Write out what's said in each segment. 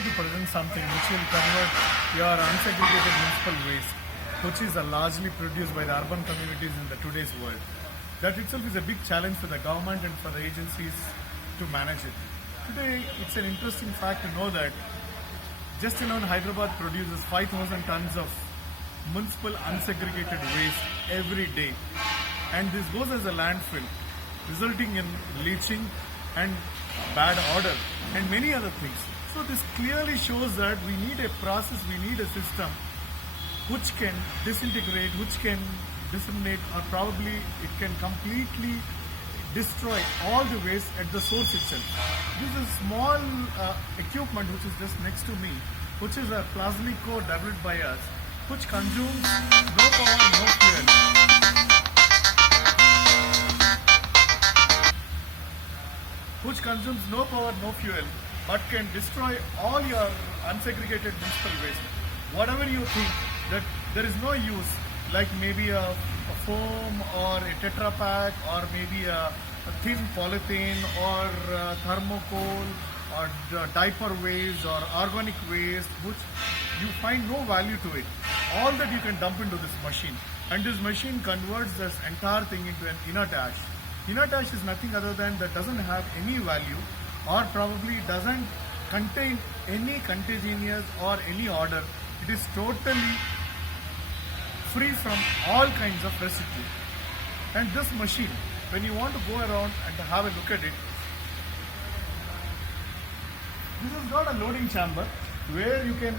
going to present something which will convert your unsegregated municipal waste, which is largely produced by the urban communities in the today's world. That itself is a big challenge for the government and for the agencies to manage it. Today, it's an interesting fact to know that just alone Hyderabad produces 5,000 tons of municipal unsegregated waste every day. And this goes as a landfill, resulting in leaching and bad odor and many other things. So this clearly shows that we need a process, we need a system which can disintegrate, which can disseminate, or probably it can completely destroy all the waste at the source itself. This is small equipment which is just next to me, which is a Plasmico developed by us, which consumes no power, no fuel. Which consumes no power, no fuel, but can destroy all your unsegregated municipal waste. Whatever you think that there is no use, like maybe a foam or a Tetra Pak or maybe a thin polythene or thermocol or diaper waste or organic waste, which you find no value to it. All that you can dump into this machine, and this machine converts this entire thing into an inert ash. Inert ash is nothing other than that doesn't have any value, or probably doesn't contain any contagious or any odor. It is totally free from all kinds of residue. And this machine, when you want to go around and have a look at it, this has got a loading chamber where you can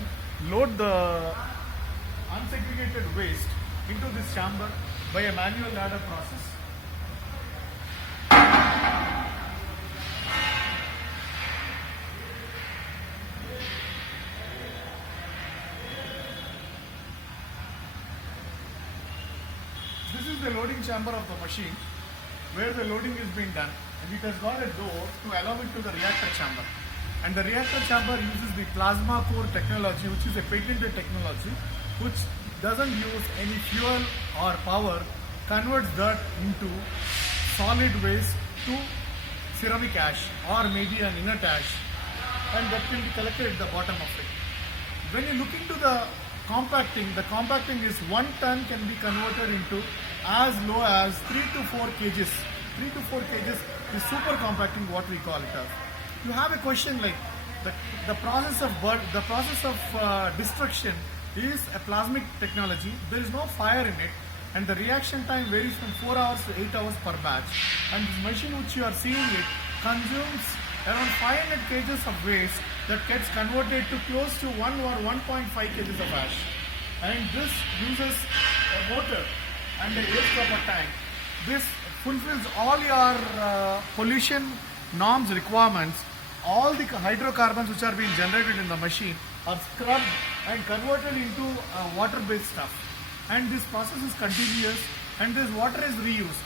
load the unsegregated waste into this chamber by a manual ladder process. This is the loading chamber of the machine where the loading is being done, and it has got a door to allow it to the reactor chamber. And the reactor chamber uses the plasma core technology, which is a patented technology which doesn't use any fuel or power, converts that into solid waste to ceramic ash or maybe an inert ash, and that will be collected at the bottom of it. When you look into the compacting is 1 ton can be converted into as low as 3 to 4 kgs. 3 to 4 kgs is super compacting, what we call it as. You have a question like the process of destruction is a plasmic technology. There is no fire in it, and the reaction time varies from 4 hours to 8 hours per batch. And this machine which you are seeing it consumes around 500 kgs of waste that gets converted to close to 1 or 1.5 kgs of ash. And this uses a motor and a air scrubber tank. This fulfills all your pollution norms requirements. All the hydrocarbons which are being generated in the machine are scrubbed and converted into water-based stuff. And this process is continuous, and this water is reused.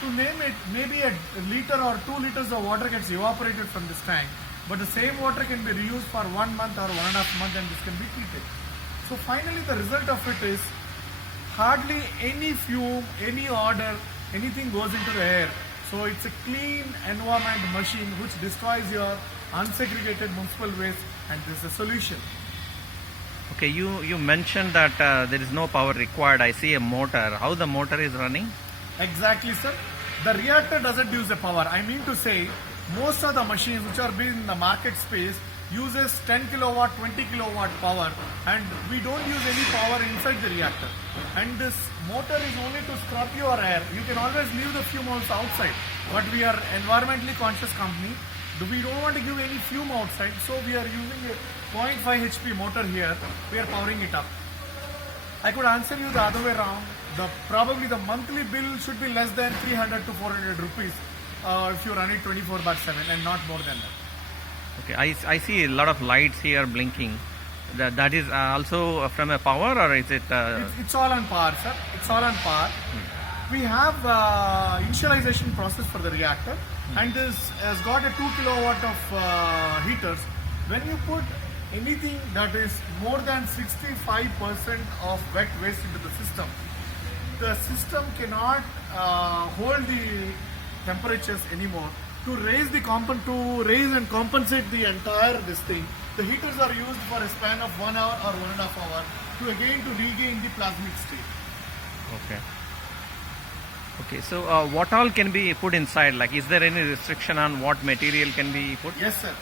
To name it, maybe a liter or 2 liters of water gets evaporated from this tank, but the same water can be reused for 1 month or 1.5 months, and this can be treated. So finally the result of it is hardly any fume, any odor, anything goes into the air. So it's a clean environment machine which destroys your unsegregated municipal waste, and this is a solution. Okay, you mentioned that there is no power required. I see a motor. How the motor is running? Exactly, sir. The reactor doesn't use the power. I mean to say, most of the machines which are being in the market space uses 10 kilowatt, 20 kilowatt power, and we don't use any power inside the reactor. And this motor is only to scrub your air. You can always leave the fume also outside, but we are environmentally conscious company. We don't want to give any fume outside, so we are using a 0.5 HP motor here. We are powering it up. I could answer you the other way around. Probably the monthly bill should be less than 300 to 400 rupees if you run it 24/7 and not more than that. Okay, I see a lot of lights here blinking. That is also from a power, or is it? It's all on power, sir. It's all on power. We have initialization process for the reactor, and this has got a 2 kilowatt of heaters. When you put anything that is more than 65% of wet waste into the system cannot hold the temperatures anymore. To raise and compensate the entire this thing, The heaters are used for a span of 1 hour or 1.5 hour to regain the plasmic state. Okay. Okay, so what all can be put inside? Like, is there any restriction on what material can be put? Yes, sir.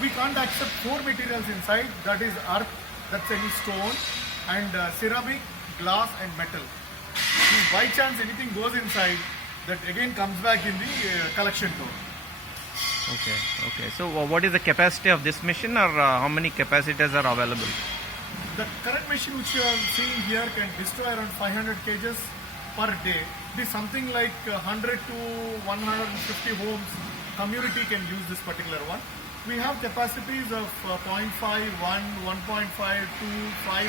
We can't accept 4 materials inside. That is earth, that's any stone, and ceramic, glass, and metal. If by chance anything goes inside, that again comes back in the collection tour. Okay, okay. So what is the capacity of this machine, or how many capacitors are available? The current machine which you are seeing here can destroy around 500 kgs per day. It is something like 100 to 150 homes community can use this particular one. We have capacities of 0.5, 1, 1.5, 2, 5